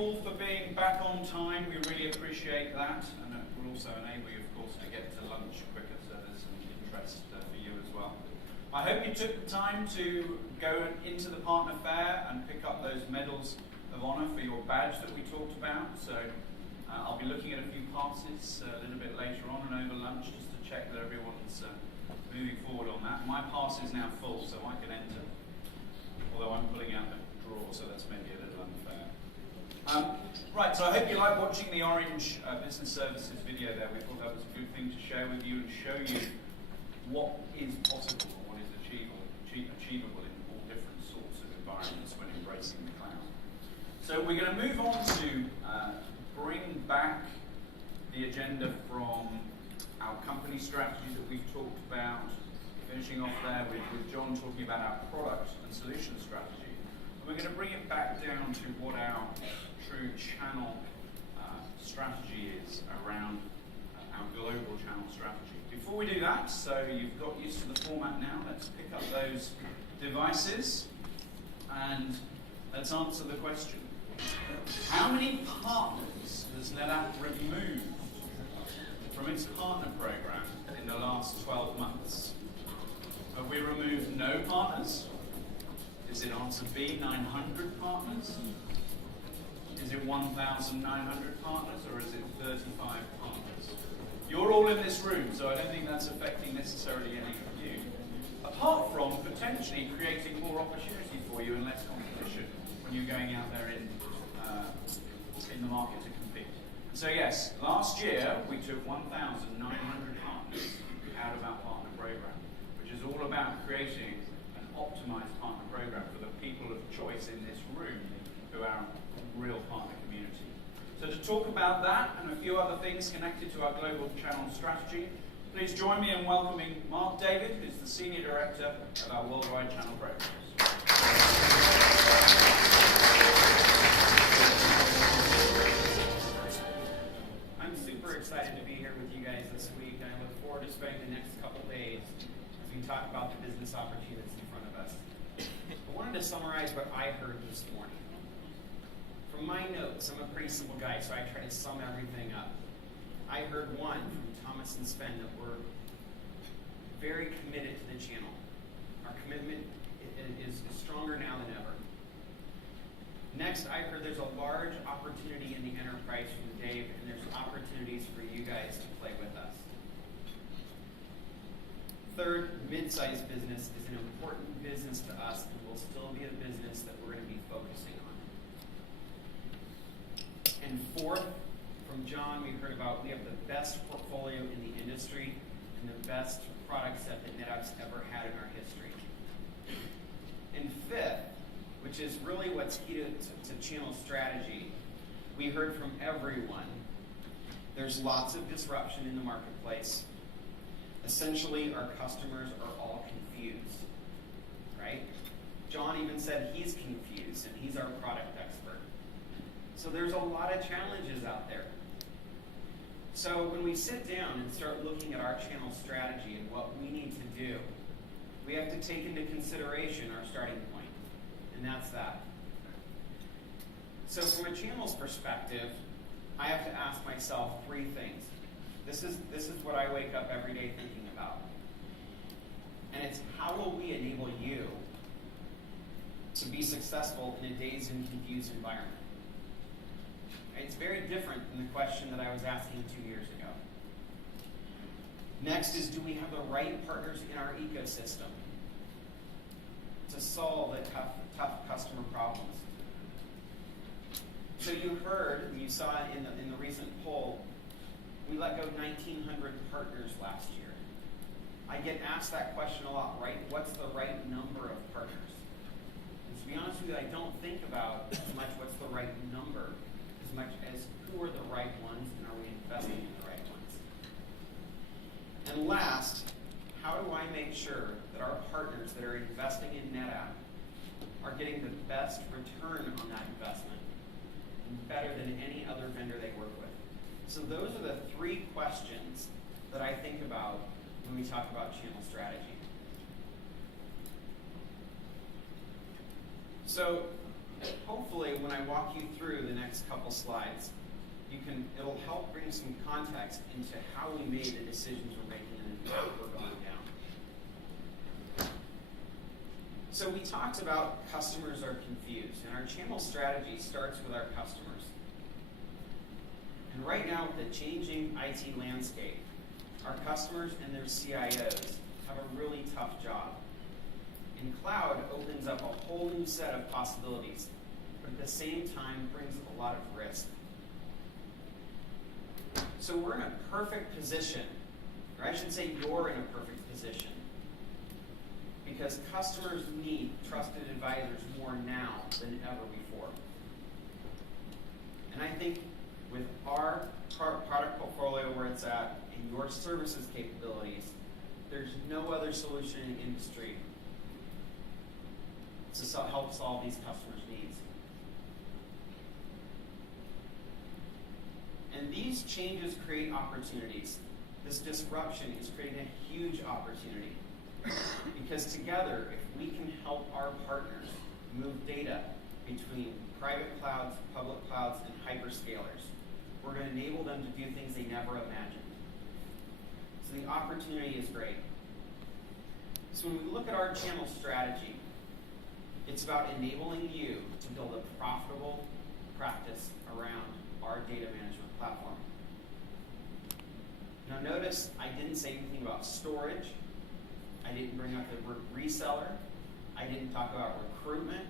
all for being back on time. We really appreciate that, and it will also enable you, of course, to get to lunch quicker, so there's some interest for you as well. I hope you took the time to go into the partner fair and pick up those medals of honor for your badge that we talked about. So I'll be looking at a few passes a little bit later on and over lunch just to check that everyone's moving forward on that. My pass is now full, so I can enter, although I'm pulling out the drawer, so that's maybe a little unfair. Right, so I hope you like watching the Orange Business Services video there. We thought that was a good thing to share with you and show you what is possible and what is achievable in all different sorts of environments when embracing the cloud. So we're going to move on to bring back the agenda from our company strategy that we've talked about, finishing off there with John talking about our product and solution strategy. And we're going to bring it back down to what our true channel strategy is around our global channel strategy. Before we do that, so you've got used to the format now, let's pick up those devices and let's answer the question. How many partners has Netapp removed from its partner program in the last 12 months? Have we removed no partners? Is it answer B, 900 partners? Is it 1,900 partners, or is it 35 partners? You're all in this room, so I don't think that's affecting necessarily any of you, apart from potentially creating more opportunity for you and less competition when you're going out there in the market to compete. So yes, last year we took 1,900 partners out of our partner program, which is all about creating an optimized partner program for the people of choice in this room who are our real partner community. So to talk about that and a few other things connected to our global channel strategy, please join me in welcoming Mark David, who's the Senior Director of our Worldwide Channel Programs. I'm super excited to be here with you guys this week, and I look forward to spending the next couple days as we talk about the business opportunities in front of us. I wanted to summarize what I heard this morning. From my notes, I'm a pretty simple guy, so I try to sum everything up. I heard one from Thomas and Sven that we're very committed to the channel. Our commitment is stronger now than ever. Next, I heard there's a large opportunity in the enterprise from Dave, and there's opportunities for you guys to play with us. Third, mid-sized business is an important business to us and will still be a business that we're going to be focusing on. And fourth, from John, we heard about we have the best portfolio in the industry and the best product set that Netapp's ever had in our history. And fifth, which is really what's key to channel strategy, we heard from everyone, there's lots of disruption in the marketplace. Essentially, our customers are all confused, right? John even said he's confused, and he's our product expert. So there's a lot of challenges out there. So when we sit down and start looking at our channel strategy and what we need to do, we have to take into consideration our starting point, and that's that. So from a channel's perspective, I have to ask myself three things. This is what I wake up every day thinking about. And it's how will we enable you to be successful in a dazed and confused environment? It's very different than the question that I was asking 2 years ago. Next is, do we have the right partners in our ecosystem to solve the tough customer problems? So you heard, and you saw it in the recent poll, we let go 1,900 partners last year. I get asked that question a lot, right? What's the right number of partners? And to be honest with you, I don't think about as much what's the right number, as much as who are the right ones and are we investing in the right ones? And last, how do I make sure that our partners that are investing in Netapp are getting the best return on that investment and better than any other vendor they work with? So those are the three questions that I think about when we talk about channel strategy. So hopefully when I walk you through the next couple slides, it'll help bring some context into how we made the decisions we're making and the path we're going down. So we talked about customers are confused, and our channel strategy starts with our customers. And right now, with the changing IT landscape, our customers and their CIOs have a really tough job. And cloud opens up a whole new set of possibilities, but at the same time brings a lot of risk. So we're in a perfect position, or I should say you're in a perfect position, because customers need trusted advisors more now than ever before. And I think with our product portfolio where it's at and your services capabilities, there's no other solution in the industry to help solve these customers' needs. And these changes create opportunities. This disruption is creating a huge opportunity. Because together, if we can help our partners move data between private clouds, public clouds, and hyperscalers, we're going to enable them to do things they never imagined. So the opportunity is great. So when we look at our channel strategy, it's about enabling you to build a profitable practice around our data management platform. Now notice I didn't say anything about storage. I didn't bring up the word reseller. I didn't talk about recruitment.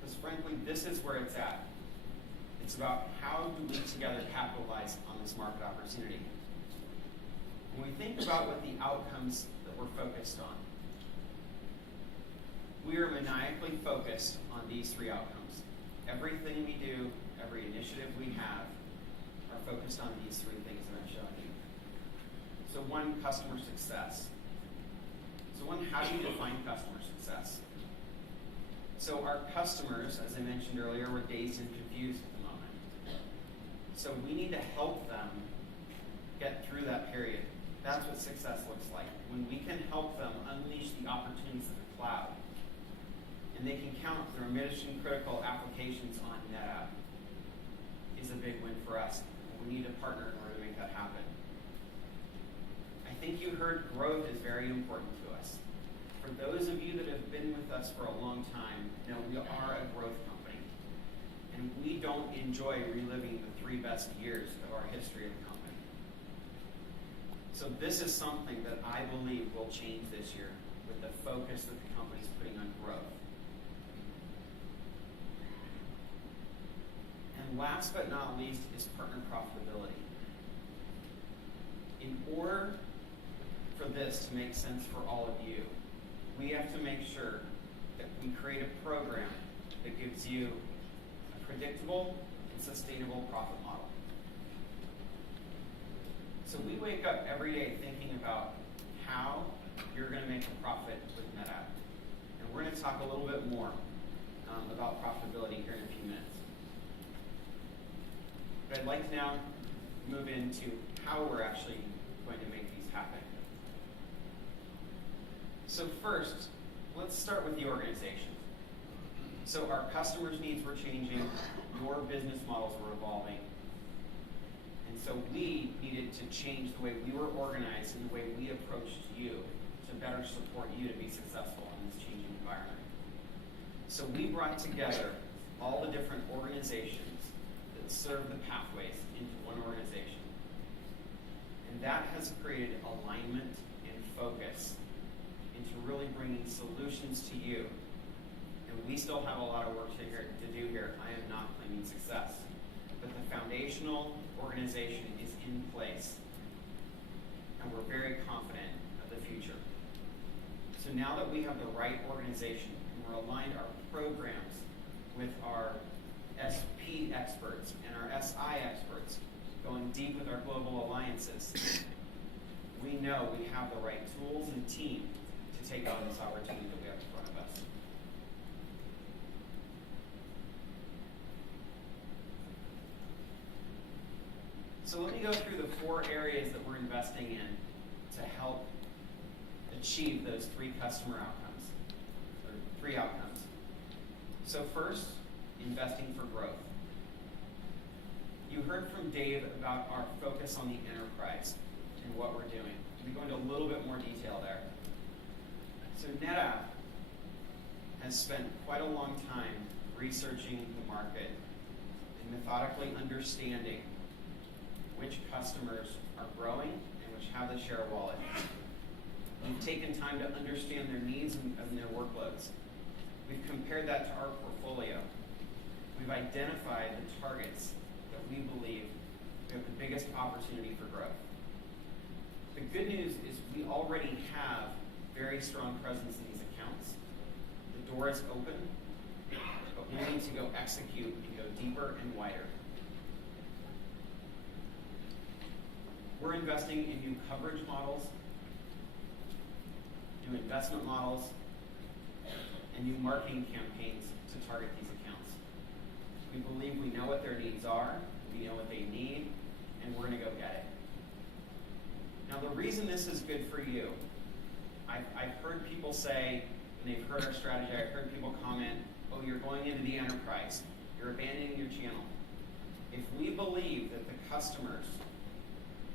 Because frankly, this is where it's at. It's about how do we together capitalize on this market opportunity. When we think about what the outcomes that we're focused on, we are maniacally focused on these three outcomes. Everything we do, every initiative we have, are focused on these three things that I'm showing you. So one, customer success. So one, how do you define customer success? So our customers, as I mentioned earlier, were dazed and confused at the moment. So we need to help them get through that period. That's what success looks like. When we can help them unleash the opportunities of the cloud, and they can count their mission-critical applications on Netapp, is a big win for us. We need to partner in order to make that happen. I think you heard growth is very important to us. For those of you that have been with us for a long time, know we are a growth company. And we don't enjoy reliving the 3 best years of our history of the company. So this is something that I believe will change this year with the focus that the company's putting on growth. And last but not least is partner profitability. In order for this to make sense for all of you, we have to make sure that we create a program that gives you a predictable and sustainable profit model. So we wake up every day thinking about how you're going to make a profit with Netapp. And we're going to talk a little bit more about profitability here in a few minutes. But I'd like to now move into how we're actually going to make these happen. So first, let's start with the organization. So our customers' needs were changing, your business models were evolving, and so we needed to change the way we were organized and the way we approached you to better support you to be successful in this changing environment. So we brought together all the different organizations that serve the pathways into one organization. And that has created alignment and focus into really bringing solutions to you. And we still have a lot of work to do here. I am not claiming success. But the foundational organization is in place. And we're very confident of the future. So now that we have the right organization and we're aligned our programs with our SP experts and our SI experts, going deep with our global alliances, we know we have the right tools and team to take on this opportunity that we have in front of us. So let me go through the 4 areas that we're investing in to help achieve those 3 customer outcomes, or 3 outcomes. So first, investing for growth. You heard from Dave about our focus on the enterprise and what we're doing. Let me go into a little bit more detail there. So Netapp has spent quite a long time researching the market and methodically understanding which customers are growing and which have the share of wallet. We've taken time to understand their needs and their workloads. We've compared that to our portfolio. We've identified the targets that we believe we have the biggest opportunity for growth. The good news is we already have very strong presence in these accounts. The door is open, but we need to go execute and go deeper and wider. We're investing in new coverage models, new investment models, and new marketing campaigns to target these accounts. We believe we know what their needs are, we know what they need, and we're going to go get it. Now, the reason this is good for you, I've heard people say, and they've heard our strategy, I've heard people comment, oh, you're going into the enterprise, you're abandoning your channel. If we believe that the customers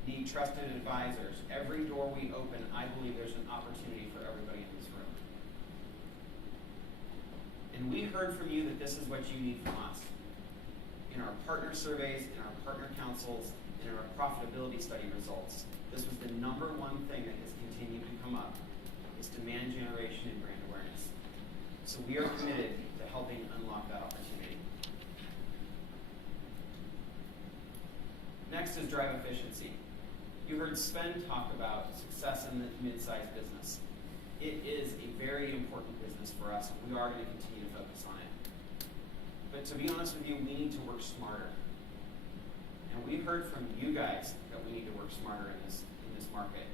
need trusted advisors, every door we open, I believe there's an opportunity for everybody in this room. And we heard from you that this is what you need from us. In our partner surveys, in our partner councils, and in our profitability study results, this was the number one thing that has continued to come up, is demand generation and brand awareness. So we are committed to helping unlock that opportunity. Next is drive efficiency. You heard Sven talk about success in the mid-sized business. It is a very important business for us, and we are going to continue to focus on it. But to be honest with you, we need to work smarter. And we heard from you guys that we need to work smarter in this market.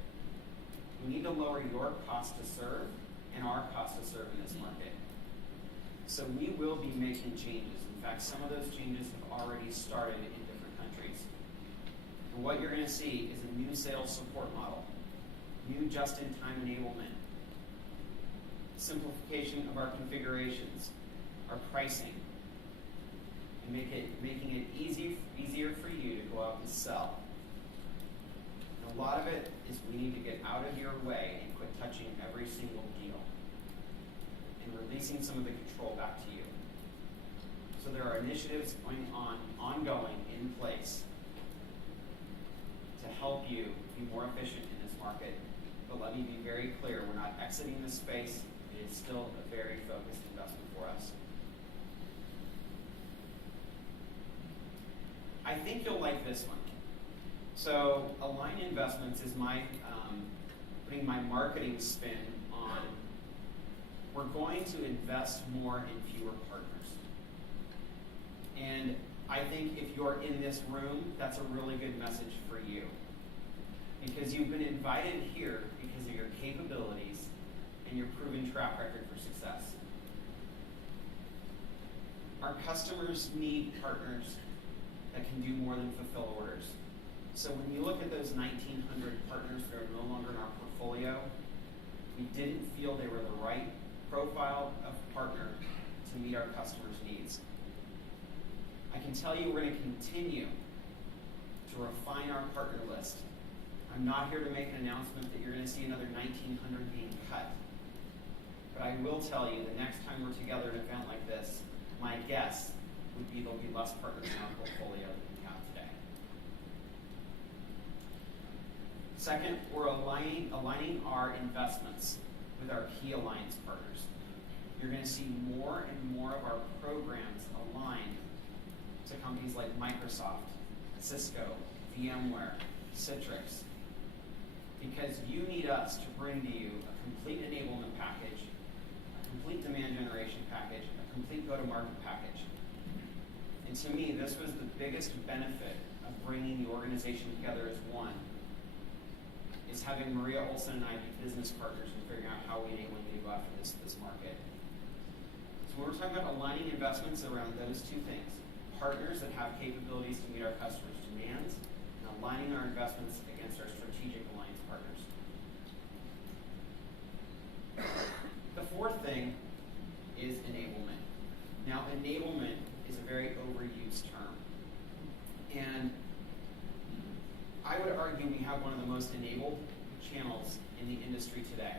We need to lower your cost to serve and our cost to serve in this market. So we will be making changes. In fact, some of those changes have already started in different countries. And what you're going to see is a new sales support model, new just-in-time enablement, simplification of our configurations, our pricing, and making it easier for you to go out and sell. And a lot of it is we need to get out of your way and quit touching every single deal and releasing some of the control back to you. So there are initiatives ongoing in place to help you be more efficient in this market. But let me be very clear, we're not exiting this space. It is still a very focused investment for us. I think you'll like this one. So Align Investments is my putting my marketing spin on, we're going to invest more in fewer partners. And I think if you're in this room, that's a really good message for you. Because you've been invited here because of your capabilities and your proven track record for success. Our customers need partners that can do more than fulfill orders. So when you look at those 1,900 partners that are no longer in our portfolio, we didn't feel they were the right profile of partner to meet our customers' needs. I can tell you we're going to continue to refine our partner list. I'm not here to make an announcement that you're going to see another 1,900 being cut. But I will tell you the next time we're together at an event like this, my guess would be there'll be less partners in our portfolio than we have today. Second, we're aligning our investments with our key alliance partners. You're going to see more and more of our programs aligned to companies like Microsoft, Cisco, VMware, Citrix, because you need us to bring to you a complete enablement package, a complete demand generation package, a complete go-to-market package. And to me, this was the biggest benefit of bringing the organization together as one, is having Maria Olson and I be business partners and figuring out how we enable you to go after this market. So we're talking about aligning investments around those two things. Partners that have capabilities to meet our customers' demands, and aligning our investments against our strategic alliance partners. The fourth thing is enablement. Now, enablement is a very overused term. And I would argue we have one of the most enabled channels in the industry today.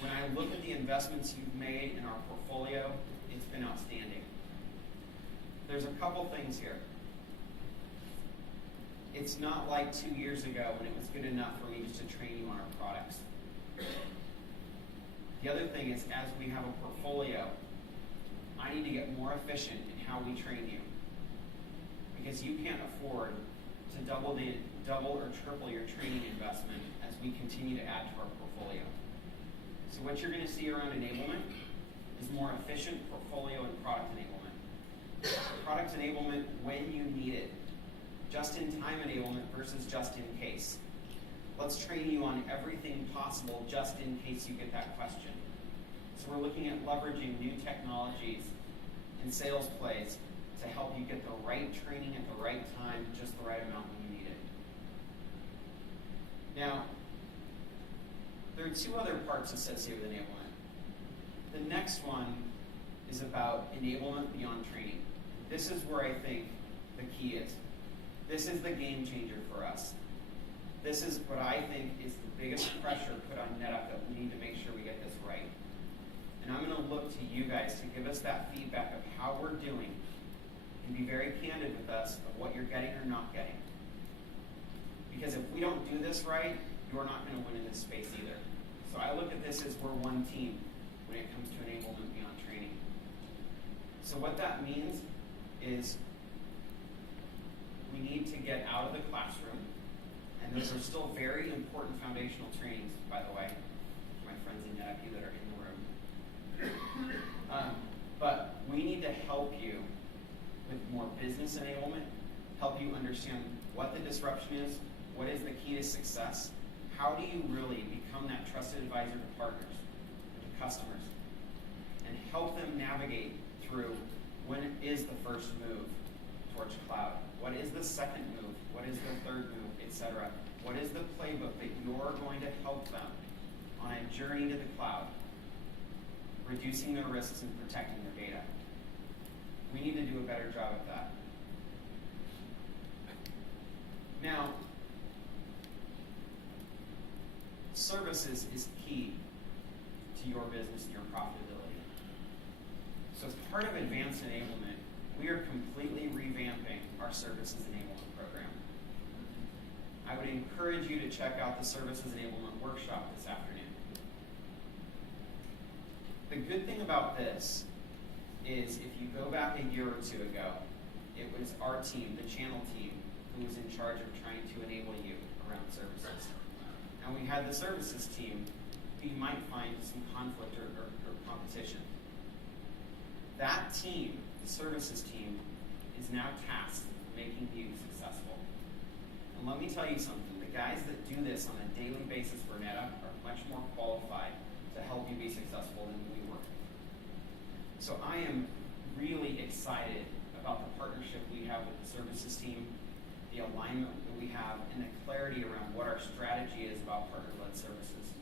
When I look at the investments you've made in our portfolio, it's been outstanding. There's a couple things here. It's not like 2 years ago when it was good enough for me just to train you on our products. The other thing is, as we have a portfolio, I need to get more efficient in how we train you. Because you can't afford to double or triple your training investment as we continue to add to our portfolio. So what you're going to see around enablement is more efficient portfolio and product enablement. Product enablement when you need it. Just-in-time enablement versus just-in-case. Let's train you on everything possible just in case you get that question. So we're looking at leveraging new technologies and sales plays to help you get the right training at the right time, just the right amount when you need it. Now, there are two other parts associated with enablement. The next one is about enablement beyond training. This is where I think the key is. This is the game changer for us. This is what I think is the biggest pressure put on Netapp that we need to make sure we get this right. And I'm going to look to you guys to give us that feedback of how we're doing and be very candid with us of what you're getting or not getting. Because if we don't do this right, you're not going to win in this space either. So I look at this as we're one team when it comes to enablement beyond training. So what that means is we need to get out of the classroom, and those are still very important foundational trainings, by the way, for my friends in Netapp that are in the room. But we need to help you with more business enablement, help you understand what the disruption is, what is the key to success, how do you really become that trusted advisor to partners, to customers, and help them navigate through when is the first move towards cloud, what is the second move, what is the third move, etc. What is the playbook that you're going to help them on a journey to the cloud, reducing their risks and protecting their data. We need to do a better job of that. Now, services is key to your business and your profitability. So as part of advanced enablement, we are completely revamping our services enablement program. I would encourage you to check out the services enablement workshop this afternoon. The good thing about this is if you go back a year or two ago, it was our team, the channel team, who was in charge of trying to enable you around services. And we had the services team who you might find some conflict or competition. That team, the services team, is now tasked with making you successful. And let me tell you something, the guys that do this on a daily basis for Netapp are much more qualified to help you be successful than we were. So I am really excited about the partnership we have with the services team, the alignment that we have, and the clarity around what our strategy is about partner-led services.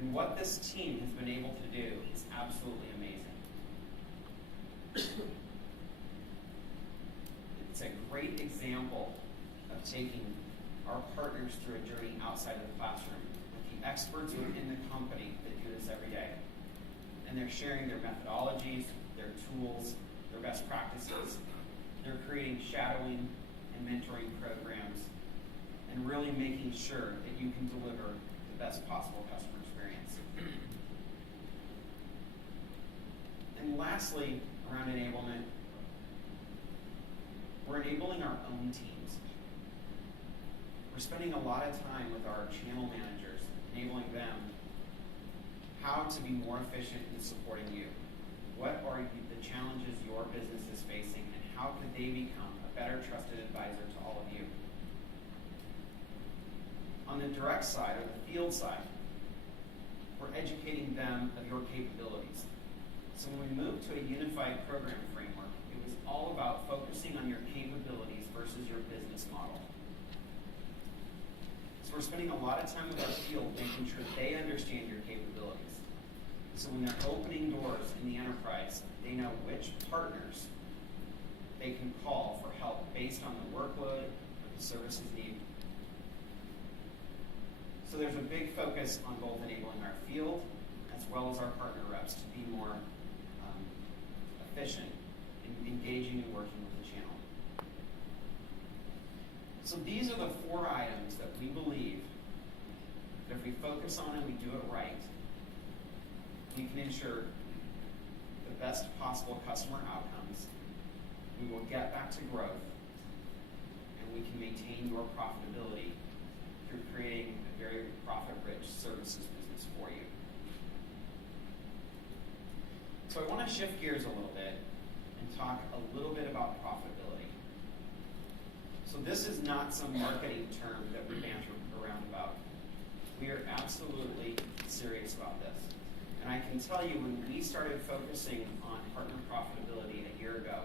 And what this team has been able to do is absolutely amazing. It's a great example of taking our partners through a journey outside of the classroom with the experts within the company that do this every day. And they're sharing their methodologies, their tools, their best practices. They're creating shadowing and mentoring programs and really making sure that you can deliver the best possible customer experience. And lastly, around enablement, we're enabling our own teams. We're spending a lot of time with our channel managers, enabling them how to be more efficient in supporting you. What are the challenges your business is facing, and how could they become a better trusted advisor to all of you? On the direct side, or the field side, we're educating them of your capabilities. So when we moved to a unified program framework, it was all about focusing on your capabilities versus your business model. So we're spending a lot of time with our field making sure they understand your capabilities. This So when they're opening doors in the enterprise, they know which partners they can call for help based on the workload or the services needed. So there's a big focus on both enabling our field as well as our partner reps to be more efficient in engaging and working with the channel. So these are the 4 items that we believe that if we focus on and we do it right, we can ensure the best possible customer outcomes, we will get back to growth, and we can maintain your profitability through creating a very profit-rich services business for you. So I want to shift gears a little bit and talk a little bit about profitability. So this is not some marketing term that we banter around about. We are absolutely serious about this. And I can tell you, when we started focusing on partner profitability a year ago,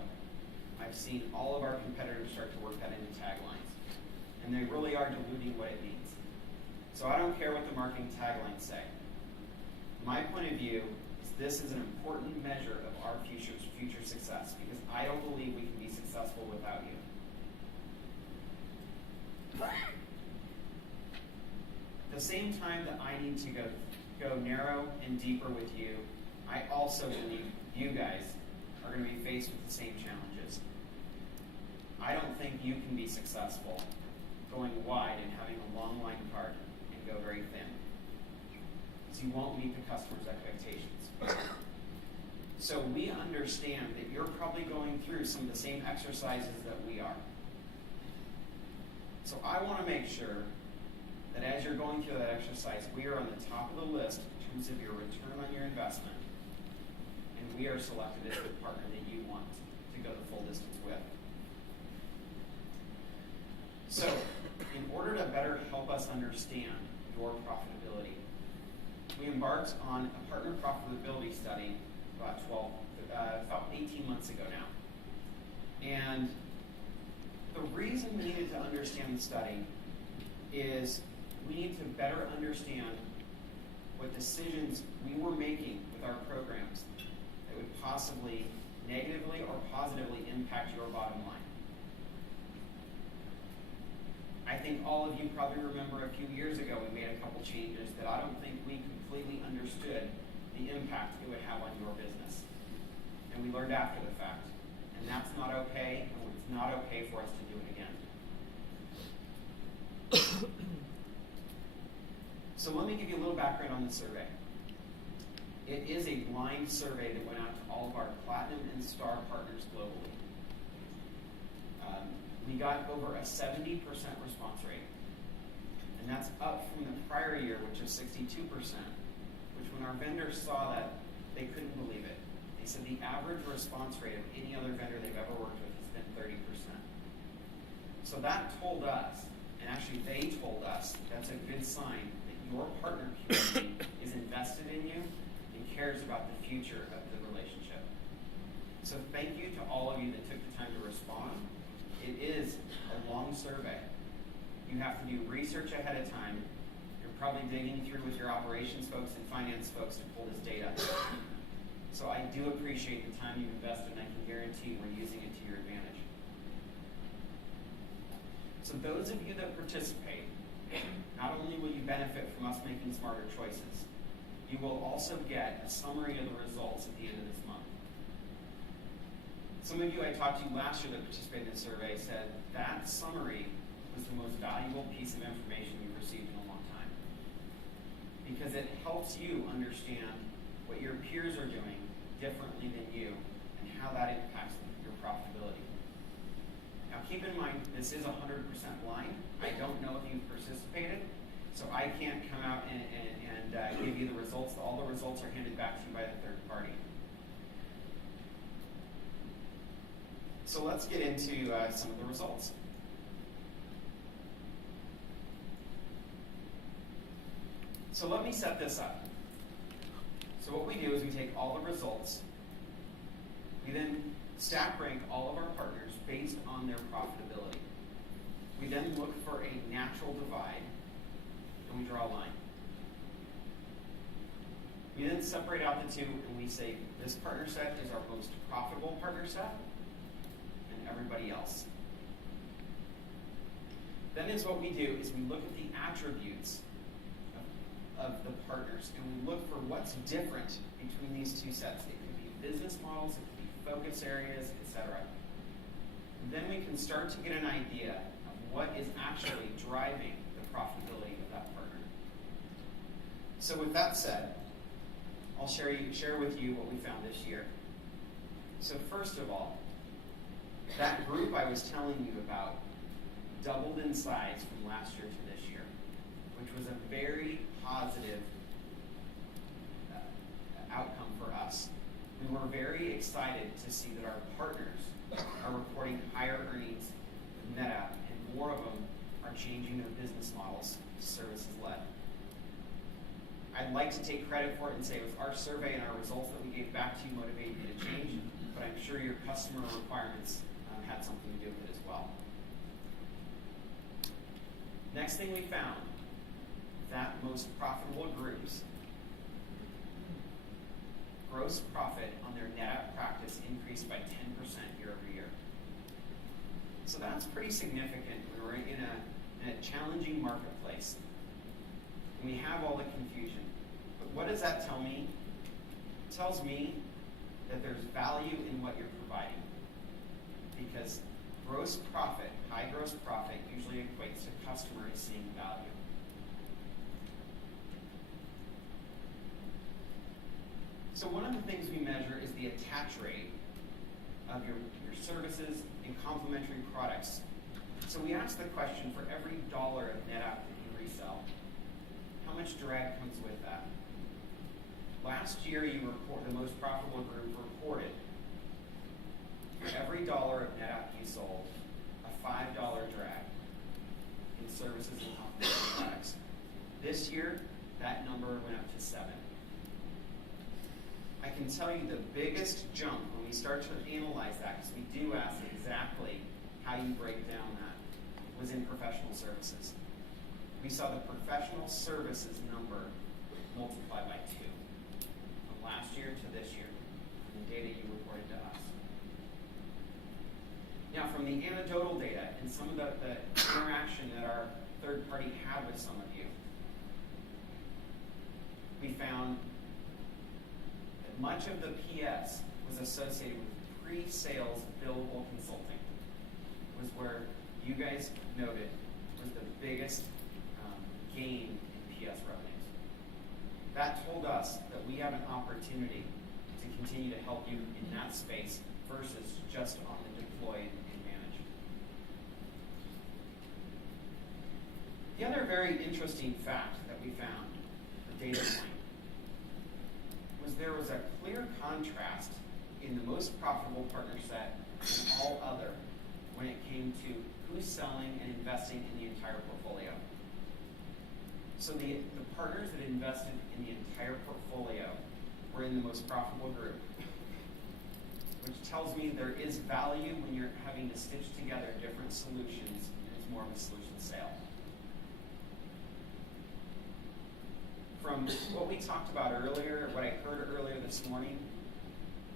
I've seen all of our competitors start to work that into taglines. And they really are diluting what it means. So I don't care what the marketing taglines say. My point of view is this is an important measure of our future success, because I don't believe we can be successful without you. At the same time that I need to go narrow and deeper with you, I also believe you guys are going to be faced with the same challenges. I don't think you can be successful going wide and having a long line card and go very thin, because you won't meet the customer's expectations. So we understand that you're probably going through some of the same exercises that we are. So I want to make sure that as you're going through that exercise, we are on the top of the list in terms of your return on your investment, and we are selected as the partner that you want to go the full distance with. So, in order to better help us understand your profitability, we embarked on a partner profitability study about 18 months ago now. And the reason we needed to understand the study is we need to better understand what decisions we were making with our programs that would possibly negatively or positively impact your bottom line. I think all of you probably remember a few years ago we made a couple changes that I don't think we completely understood the impact it would have on your business. And we learned after the fact. And that's not okay, and it's not okay for us to do it again. So let me give you a little background on the survey. It is a blind survey that went out to all of our Platinum and Star partners globally. We got over a 70% response rate. And that's up from the prior year, which is 62%, which when our vendors saw that, they couldn't believe it. They said the average response rate of any other vendor they've ever worked with has been 30%. So that told us, and actually they told us, that's a good sign that your partner community is invested in you and cares about the future of the relationship. So thank you to all of you that took the time to respond. It is a long survey. You have to do research ahead of time. You're probably digging through with your operations folks and finance folks to pull this data. So I do appreciate the time you've invested, and I can guarantee we're using it to your advantage. So those of you that participate, not only will you benefit from us making smarter choices, you will also get a summary of the results at the end of this month. Some of you I talked to last year that participated in the survey said that summary was the most valuable piece of information we've received in a long time, because it helps you understand what your peers are doing differently than you and how that impacts your profitability. Now keep in mind, this is 100% blind. I don't know if you've participated, so I can't come out and give you the results. All the results are handed back to you by the third party. So let's get into some of the results. So let me set this up. So what we do is we take all the results, we then stack rank all of our partners based on their profitability. We then look for a natural divide, and we draw a line. We then separate out the two and we say this partner set is our most profitable partner set and everybody else. Then is what we do is we look at the attributes of the partners and we look for what's different between these two sets. It could be business models, it could be focus areas, etc. And then we can start to get an idea of what is actually driving the profitability of that partner. So with that said, I'll share with you what we found this year. So first of all, that group I was telling you about doubled in size from last year to this year, which was a very positive outcome for us. We were very excited to see that our partners are reporting higher earnings than Netapp, and more of them are changing their business models to services-led. I'd like to take credit for it and say it was our survey and our results that we gave back to you motivated you to change, but I'm sure your customer requirements had something to do with it as well. Next thing we found, that most profitable groups, gross profit on their Netapp practice increased by 10% year over year. So that's pretty significant when we're in a challenging marketplace. And we have all the confusion. But what does that tell me? It tells me that there's value in what you're providing. Because gross profit, high gross profit, usually equates to customers seeing value. So one of the things we measure is the attach rate of your services and complementary products. So we ask the question, for every dollar of Netapp that you resell, how much drag comes with that? Last year, the most profitable group reported for every dollar of Netapp you sold, a $5 drag in services and complementary products. This year, that number went up to 7. I can tell you the biggest jump when we start to analyze that, because we do ask exactly how you break down that, was in professional services. We saw the professional services number multiply by 2 from last year to this year, from the data you reported to us. Now, from the anecdotal data and some of the interaction that our third party had with some of you, we found that much of the PS was associated with pre-sales billable consulting, was where you guys noted was the biggest gain in PS revenues. That told us that we have an opportunity to continue to help you in that space versus just on the deploy and manage. The other very interesting fact that we found, the data point, was there was a clear contrast in the most profitable partner set and all other when it came to who's selling and investing in the entire portfolio. So the partners that invested in the entire portfolio were in the most profitable group, which tells me there is value when you're having to stitch together different solutions, and it's more of a solution sale. From what we talked about earlier, what I heard earlier this morning,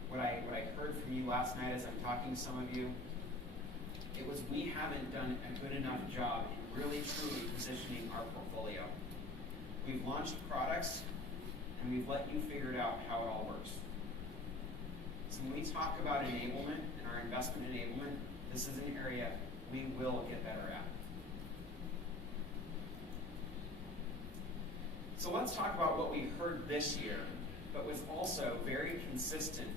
what I heard from you last night as I'm talking to some of you, it was we haven't done a good enough job in really truly positioning our portfolio. We've launched products and we've let you figure it out how it all works. So when we talk about enablement and our investment in enablement, this is an area we will get better at. So let's talk about what we heard this year, but was also very consistent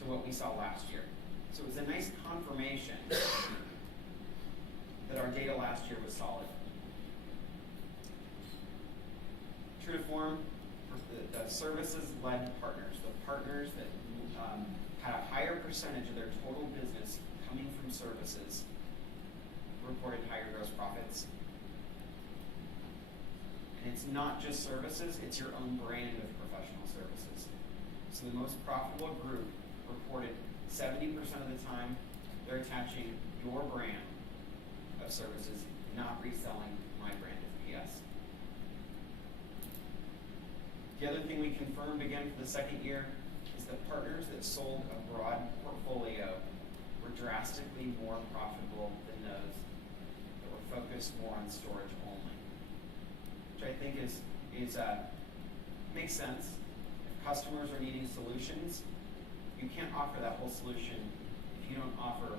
to what we saw last year. So it was a nice confirmation that our data last year was solid. True to form, the services-led partners, the partners that had a higher percentage of their total business coming from services, reported higher gross profits. And it's not just services, it's your own brand of professional services. So the most profitable group reported 70% of the time they're attaching your brand of services, not reselling my brand of PS. The other thing we confirmed again for the second year is that partners that sold a broad portfolio were drastically more profitable than those that were focused more on storage only, which I think makes sense. If customers are needing solutions, you can't offer that whole solution if you don't offer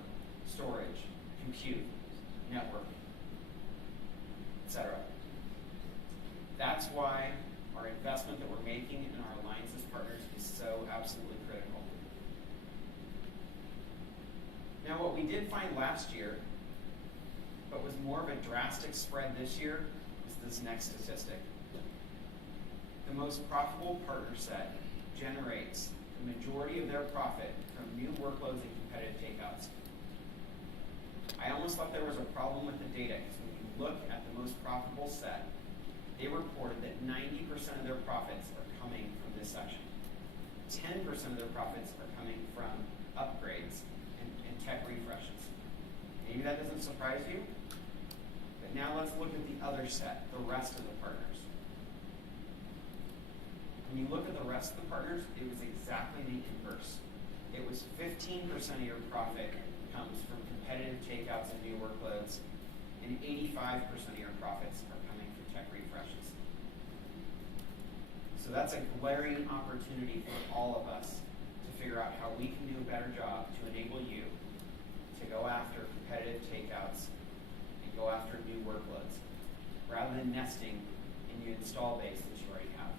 storage, compute, network, etc. That's why our investment that we're making in our alliances partners is so absolutely critical. Now, what we did find last year, but was more of a drastic spread this year, is this next statistic. The most profitable partner set generates the majority of their profit from new workloads and competitive takeouts. I almost thought there was a problem with the data, because when you look at the most profitable set, they reported that 90% of their profits are coming from this section. 10% of their profits are coming from upgrades and tech refreshes. Maybe that doesn't surprise you, but now let's look at the other set, the rest of the partners. When you look at the rest of the partners, it was exactly the inverse. It was 15% of your profit comes from competitive takeouts and new workloads, and 85% of your profits are coming from tech refreshes. So that's a glaring opportunity for all of us to figure out how we can do a better job to enable you to go after competitive takeouts and go after new workloads, rather than nesting in the install base that you already have.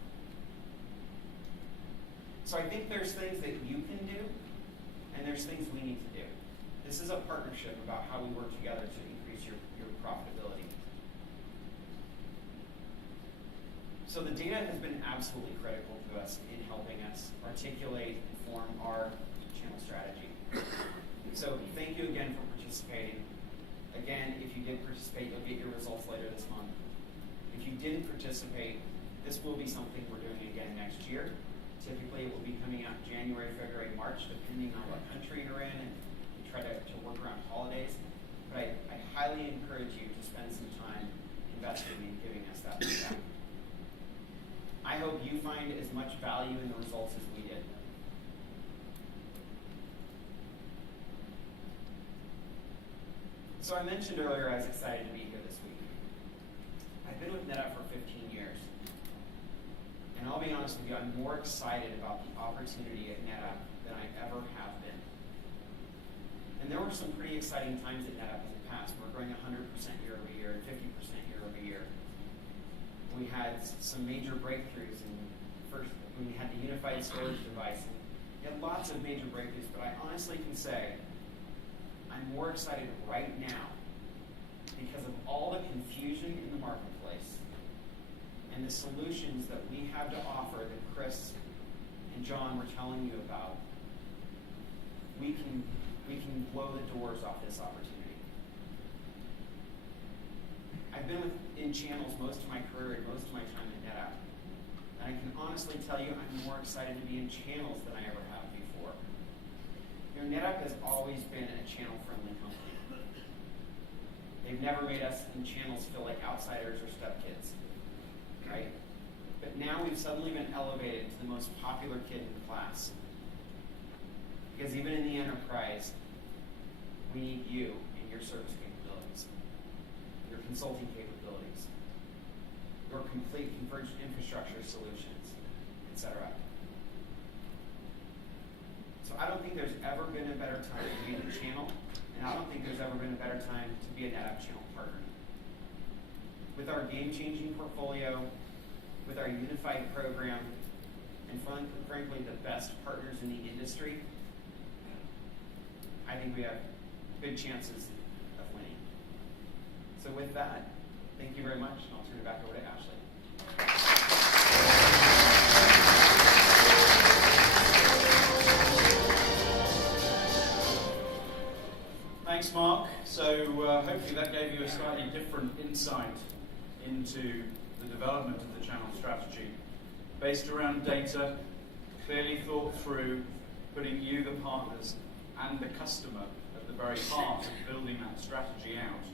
So I think there's things that you can do, and there's things we need to do. This is a partnership about how we work together to increase your profitability. So the data has been absolutely critical to us in helping us articulate and form our channel strategy. So thank you again for participating. Again, if you did participate, you'll get your results later this month. If you didn't participate, this will be something we're doing again next year. Typically, it will be coming out January, February, March, depending on what country you're in, and we try to work around holidays. But I highly encourage you to spend some time investing in giving us that feedback. I hope you find as much value in the results as we did. So I mentioned earlier I was excited to be here this week. I've been with Netapp for 15 years. And I'll be honest with you, I'm more excited about the opportunity at Netapp than I ever have been. And there were some pretty exciting times at Netapp in the past. We're growing 100% year over year and 50% year over year. We had some major breakthroughs when we had the unified storage device. And we had lots of major breakthroughs, but I honestly can say I'm more excited right now because of all the confusion in the marketplace and the solutions that we have to offer that Chris and John were telling you about. We can blow the doors off this opportunity. I've been in channels most of my career and most of my time at Netapp. And I can honestly tell you I'm more excited to be in channels than I ever have before. You know, Netapp has always been a channel-friendly company. They've never made us in channels feel like outsiders or stepkids, right? But now we've suddenly been elevated to the most popular kid in the class. Because even in the enterprise, we need you and your service capabilities, your consulting capabilities, your complete converged infrastructure solutions, etc. So I don't think there's ever been a better time to be in the channel, and I don't think there's ever been a better time to be a Netapp-Channel partner. With our game-changing portfolio, with our unified program, and frankly the best partners in the industry, I think we have good chances of winning. So with that, thank you very much, and I'll turn it back over to Ashley. Thanks, Mark. So hopefully that gave you a slightly different insight into the development of the channel strategy, based around data, clearly thought through, putting you, the partners, and the customer at the very heart of building that strategy out.